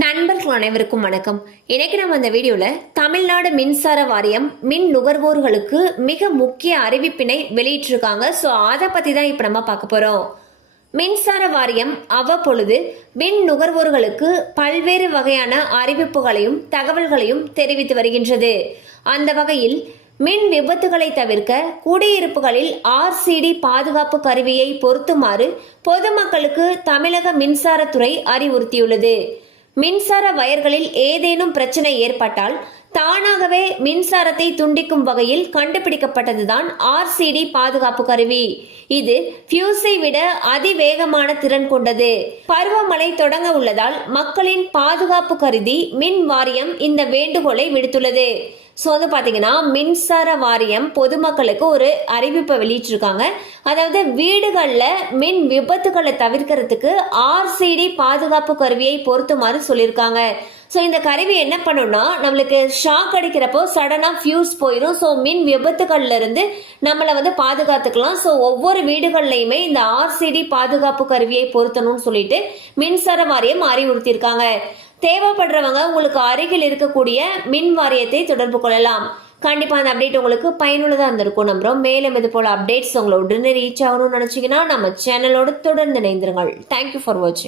நண்பர்கள் அனைவருக்கும் வணக்கம். இன்னைக்கு நம்ம இந்த வீடியோவில் தமிழ்நாடு மின்சார வாரியம் மின் நுகர்வோர்களுக்கு மிக முக்கிய அறிவிப்பினை வெளியிட்டிருக்காங்க. ஸோ அதை பற்றி தான் இப்போ நம்ம பார்க்க போகிறோம் மின்சார வாரியம் அவ்வப்பொழுது மின் நுகர்வோர்களுக்கு பல்வேறு வகையான அறிவிப்புகளையும் தகவல்களையும் தெரிவித்து வருகின்றது. அந்த வகையில் மின் விபத்துகளை தவிர்க்க குடியிருப்புகளில் ஆர்சிடி பாதுகாப்பு கருவியை பொருத்துமாறு பொதுமக்களுக்கு தமிழக மின்சாரத்துறை அறிவுறுத்தியுள்ளது. மின்சார வயர்களில் ஏதேனும் பிரச்சனை ஏற்பட்டால் தானாகவே மின்சாரத்தை துண்டிக்கும் வகையில் கண்டுபிடிக்கப்பட்டதுதான் ஆர்சிடி பாதுகாப்பு கருவி. இது ஃபியூஸை விட அதிவேகமான திறன் கொண்டது. பருவமழை தொடங்க உள்ளதால் மக்களின் பாதுகாப்பு கருதி மின் வாரியம் இந்த வேண்டுகோளை விடுத்துள்ளது. ஸோ வந்து பார்த்தீங்கன்னா மின்சார வாரியம் பொதுமக்களுக்கு ஒரு அறிவிப்பை வெளியிட்டிருக்காங்க. அதாவது வீடுகளில் மின் விபத்துகளை தவிர்க்கிறதுக்கு ஆர்சிடி பாதுகாப்பு கருவியை பொருத்துமாறு சொல்லியிருக்காங்க. ஸோ இந்த கருவி என்ன பண்ணும்னா நம்மளுக்கு ஷாக் அடிக்கிறப்போ சடனாக ஃபியூஸ் போயிடும் ஸோ மின் விபத்துகள்லேருந்து நம்மளை வந்து பாதுகாத்துக்கலாம். ஸோ ஒவ்வொரு வீடுகள்லையுமே இந்த ஆர்சிடி பாதுகாப்பு கருவியை பொருத்தணும்னு சொல்லிட்டு மின்சார வாரியம் அறிவுறுத்தியிருக்காங்க. தேவைப்படுறவங்க உங்களுக்கு அருகில் இருக்கக்கூடிய மின் வாரியத்தை தொடர்பு கொள்ளலாம். கண்டிப்பாக அந்த அப்டேட் உங்களுக்கு பயனுள்ளதாக இருந்திருக்கும் நம்புகிறோம் மேலும் இது போல் அப்டேட்ஸ் உங்களை உடனே ரீச் ஆகணும்னு நினச்சிங்கன்னா நம்ம சேனலோடு தொடர்ந்து இணைந்திருங்கள். தேங்க்யூ ஃபார் வாட்சிங்